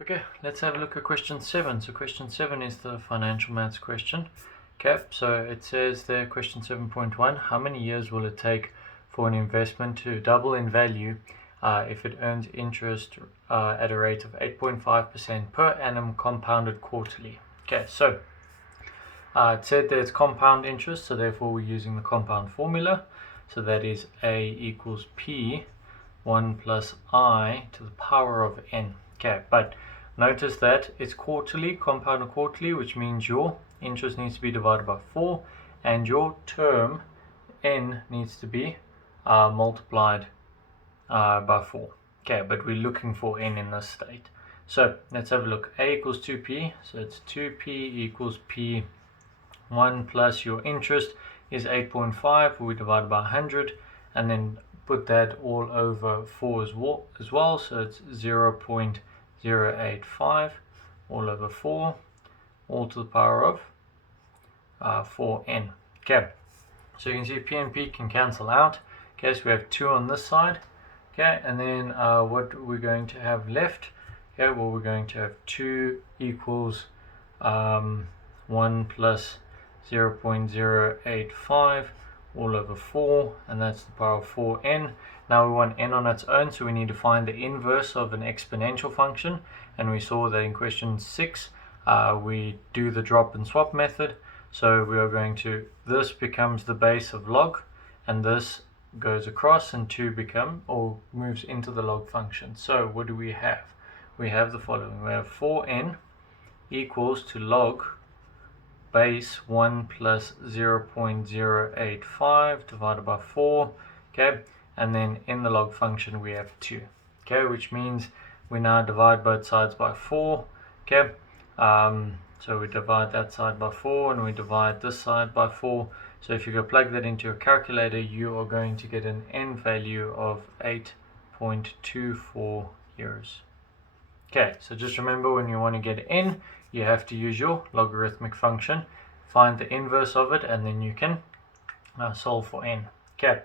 Okay, let's have a look at question 7. So question 7 is the financial maths question. Okay, so it says there, question 7.1, how many years will it take for an investment to double in value if it earns interest at a rate of 8.5% per annum compounded quarterly? Okay, so it said there's compound interest, so therefore we're using the compound formula. So that is A equals P 1 plus I to the power of n. Okay, but notice that it's quarterly, compounded quarterly, which means your interest needs to be divided by 4 and your term n needs to be multiplied by 4. Okay, but we're looking for n in this state. So let's have a look. A equals 2p, so it's 2p equals p 1 plus your interest is 8.5, we divide by 100 and then put that all over 4 as well, so it's 0.085 all over 4 all to the power of 4n. Okay, so you can see p and p can cancel out. Okay, so we have 2 on this side. Okay, and then what we're going to have left, okay, well, we're going to have 2 equals 1 plus 0.085 all over 4, and that's the power of 4n. Now we want n on its own, so we need to find the inverse of an exponential function, and we saw that in question 6 we do the drop and swap method. So we are going to, this becomes the base of log, and this goes across, and 2 moves into the log function. So what do we have? We have the following. We have 4n equals to log base 1 plus 0.085 divided by 4, okay, and then in the log function we have 2, okay, which means we now divide both sides by 4, okay, so we divide that side by 4 and we divide this side by 4. So if you go plug that into your calculator, you are going to get an n value of 8.24 years. Okay, so just remember, when you want to get n, you have to use your logarithmic function, find the inverse of it, and then you can solve for n. Okay,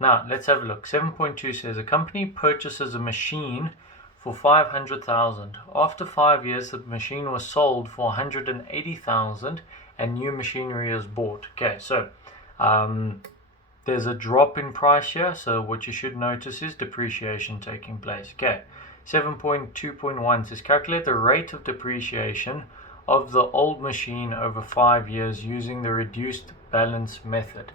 now let's have a look. 7.2 says a company purchases a machine for 500,000. After 5 years, the machine was sold for 180,000 and new machinery is bought. Okay, so there's a drop in price here, so what you should notice is depreciation taking place. Okay, 7.2.1 says calculate the rate of depreciation of the old machine over 5 years using the reduced balance method.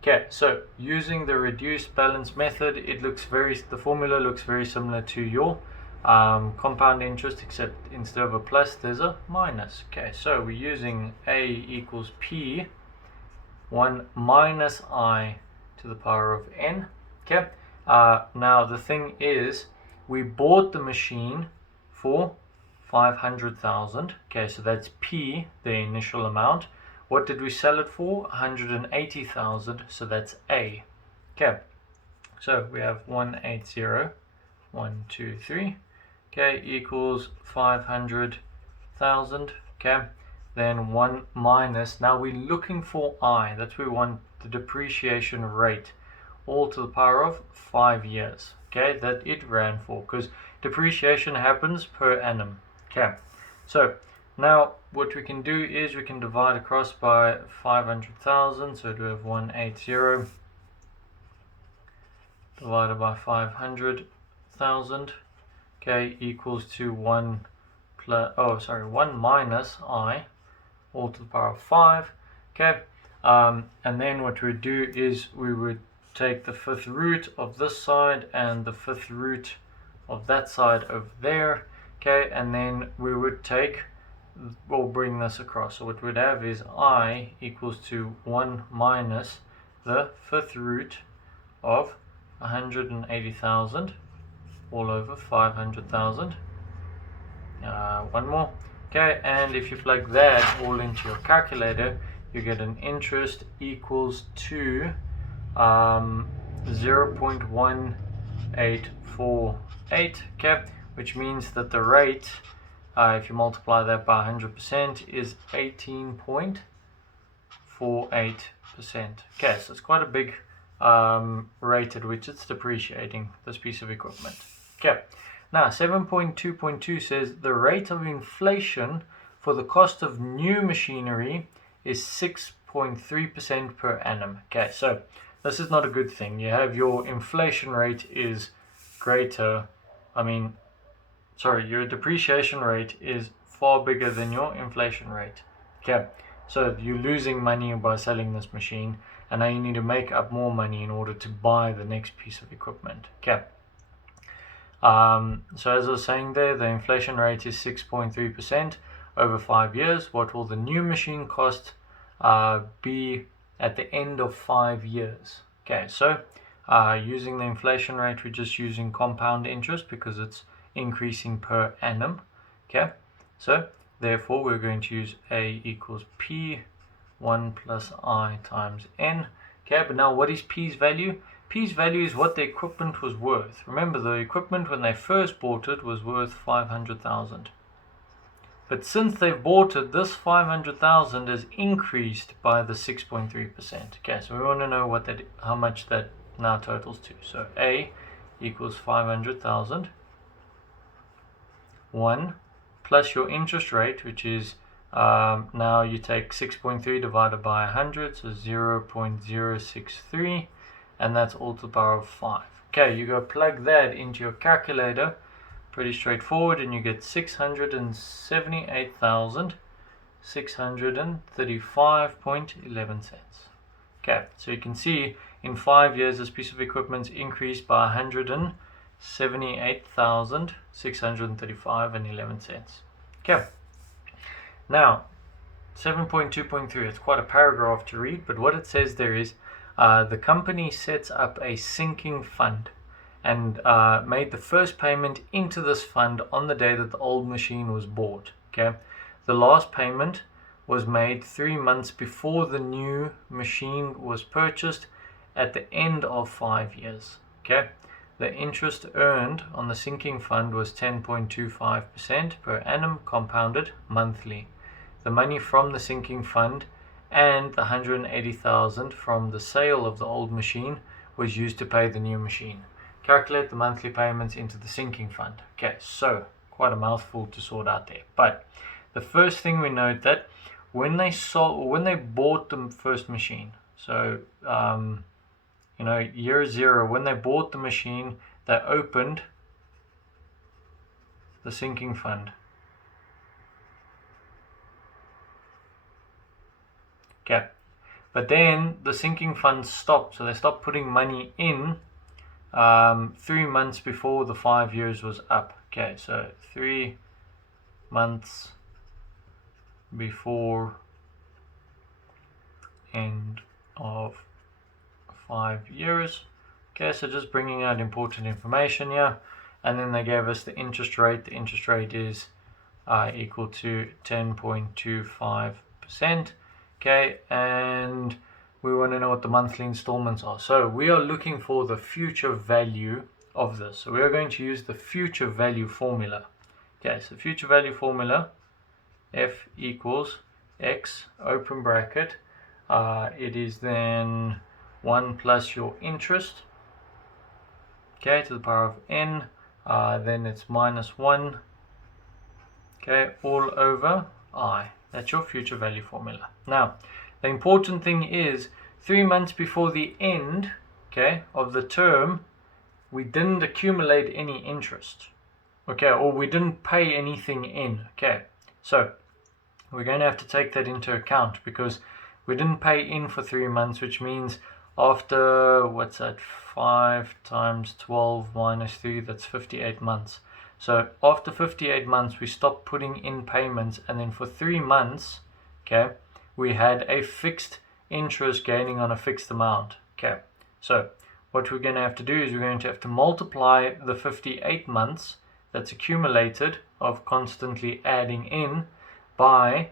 Okay, so using the reduced balance method, the formula looks very similar to your compound interest, except instead of a plus there's a minus. Okay, so we're using A equals P 1 minus I to the power of n. Okay, now the thing is, we bought the machine for 500,000. Okay, so that's P, the initial amount. What did we sell it for? 180,000, so that's A. Okay, so we have 180, 1, 2, 3, okay, equals 500,000. Okay, then 1 minus, now we're looking for I, that's we want the depreciation rate, all to the power of 5 years, okay, that it ran for, because depreciation happens per annum. Okay, so now what we can do is we can divide across by 500,000, so we have 180 divided by 500,000, okay, equals to 1 minus I, all to the power of 5, okay, and then what we do is we would take the 5th root of this side and the 5th root of that side over there, okay, and then we would bring this across. So what we'd have is I equals to 1 minus the 5th root of 180,000 all over 500,000. One more. Okay, and if you plug that all into your calculator, you get an interest equals to 0.1848, okay, which means that the rate, if you multiply that by 100%, is 18.48%. Okay, so it's quite a big rate at which it's depreciating, this piece of equipment. Okay, Now 7.2.2 says the rate of inflation for the cost of new machinery is 6.3% per annum. Okay, so this is not a good thing. You have your inflation rate is greater, your depreciation rate is far bigger than your inflation rate. Okay, so you're losing money by selling this machine, and now you need to make up more money in order to buy the next piece of equipment. Okay. So as I was saying there, the inflation rate is 6.3% over 5 years. What will the new machine cost be at the end of 5 years? Okay, so using the inflation rate, we're just using compound interest because it's increasing per annum. Okay, so therefore we're going to use A equals P 1 plus I times N. Okay, but now what is P's value? P's value is what the equipment was worth. Remember, the equipment when they first bought it was worth 500,000. But since they've bought it, this 500,000 has increased by the 6.3%. Okay, so we want to know how much that now totals to. So A equals 500,000. 1 plus your interest rate, which is now you take 6.3 divided by 100, so 0.063. And that's all to the power of 5. Okay, you go plug that into your calculator, pretty straightforward, and you get 678,635.11 cents. Okay, so you can see in 5 years this piece of equipment's increased by 178,635.11 cents. Okay, now 7.2.3, it's quite a paragraph to read, but what it says there is the company sets up a sinking fund and made the first payment into this fund on the day that the old machine was bought. Okay, the last payment was made 3 months before the new machine was purchased at the end of 5 years. Okay, the interest earned on the sinking fund was 10.25% per annum compounded monthly. The money from the sinking fund and the 180,000 from the sale of the old machine was used to pay the new machine. Calculate the monthly payments into the sinking fund. Okay, so quite a mouthful to sort out there. But the first thing we note that when they bought the first machine, so year 0, when they bought the machine, they opened the sinking fund. Okay, but then the sinking fund stopped, so they stopped putting money in 3 months before the 5 years was up. Okay, so 3 months before end of 5 years. Okay, so just bringing out important information here, and then they gave us the interest rate. The interest rate is equal to 10.25%. Okay, and we want to know what the monthly installments are. So we are looking for the future value of this. So we are going to use the future value formula. Okay, so future value formula, F equals X, open bracket. It is then 1 plus your interest, okay, to the power of N. Then it's minus 1, okay, all over I. That's your future value formula. Now, the important thing is 3 months before the end, okay, of the term, we didn't accumulate any interest, okay, or we didn't pay anything in. Okay, so we're going to have to take that into account because we didn't pay in for 3 months, which means after, what's that, 5 times 12 minus 3, that's 58 months. So after 58 months, we stopped putting in payments, and then for 3 months, okay, we had a fixed interest gaining on a fixed amount. Okay, so what we're going to have to do is we're going to have to multiply the 58 months that's accumulated of constantly adding in by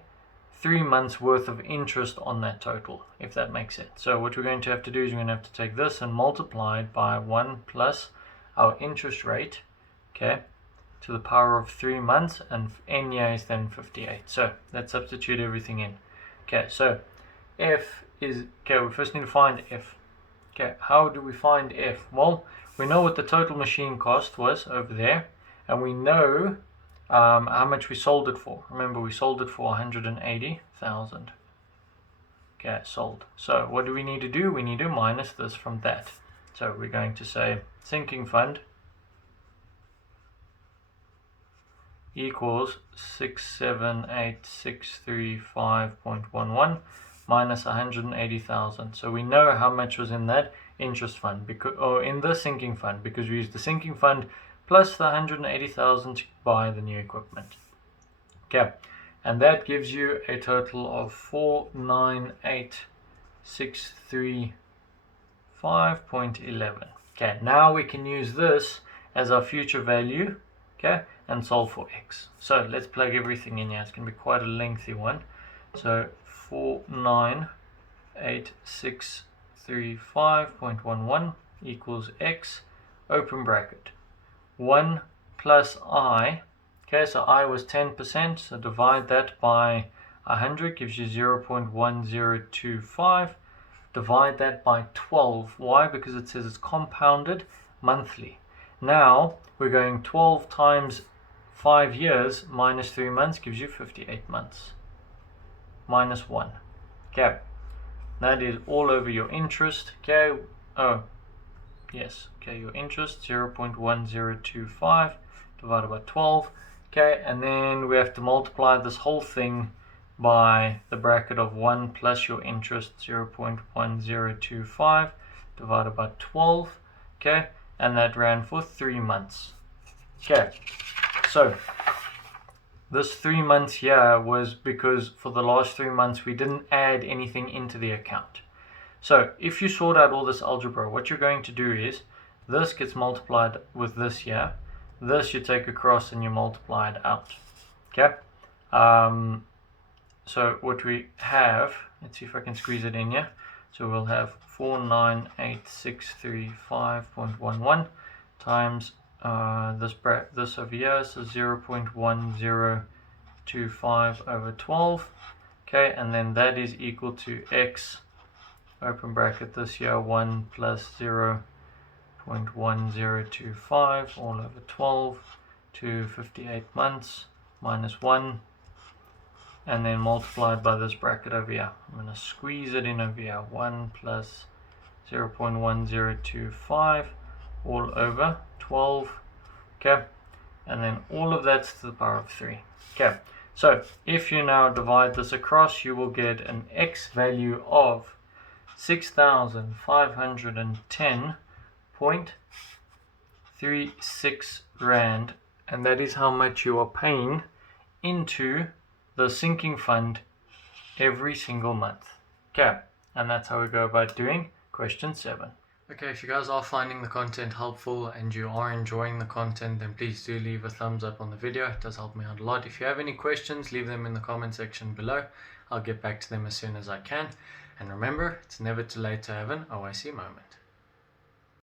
3 months worth of interest on that total, if that makes sense. So what we're going to have to do is we're going to have to take this and multiply it by 1 plus our interest rate, okay, to the power of 3 months, and n year is then 58. So let's substitute everything in. Okay, so F is, okay, we first need to find F. Okay, how do we find F? Well, we know what the total machine cost was over there, and we know how much we sold it for. Remember, we sold it for 180,000. Okay, sold. So what do we need to do? We need to minus this from that. So we're going to say sinking fund equals 678,635.11 minus 180,000. So we know how much was in that interest fund, because, or in the sinking fund, because we used the sinking fund plus the 180,000 to buy the new equipment. Okay, and that gives you a total of 498,635.11. Okay, now we can use this as our future value, okay, and solve for x. So let's plug everything in here. It's going to be quite a lengthy one. So 498,635.11 equals x, open bracket, 1 plus I. Okay, so I was 10%, so divide that by 100 gives you 0.1025. Divide that by 12. Why? Because it says it's compounded monthly. Now we're going 12 times 5 years minus 3 months gives you 58 months. Minus 1. Okay, that is all over your interest. Okay, oh, yes, okay, your interest 0.1025 divided by 12. Okay, and then we have to multiply this whole thing by the bracket of 1 plus your interest 0.1025 divided by 12. Okay, and that ran for 3 months. Okay, so this 3 months here was because for the last 3 months we didn't add anything into the account. So if you sort out all this algebra, what you're going to do is this gets multiplied with this here. This you take across and you multiply it out. Okay. So what we have, let's see if I can squeeze it in here. So we'll have 498,635.11 times this over here, so 0.1025 over 12. Okay, and then that is equal to x, open bracket, this here 1 plus 0.1025 all over 12 to 58 months minus 1, and then multiplied by this bracket over here. I'm going to squeeze it in over here, 1 plus 0.1025 all over 12. Okay, and then all of that's to the power of 3. Okay, so if you now divide this across, you will get an x value of 6,510.36 Rand, and that is how much you are paying into the sinking fund every single month. Okay, and that's how we go about doing question 7. Okay, if you guys are finding the content helpful and you are enjoying the content, then please do leave a thumbs up on the video. It does help me out a lot. If you have any questions, leave them in the comment section below. I'll get back to them as soon as I can. And remember, it's never too late to have an OIC moment.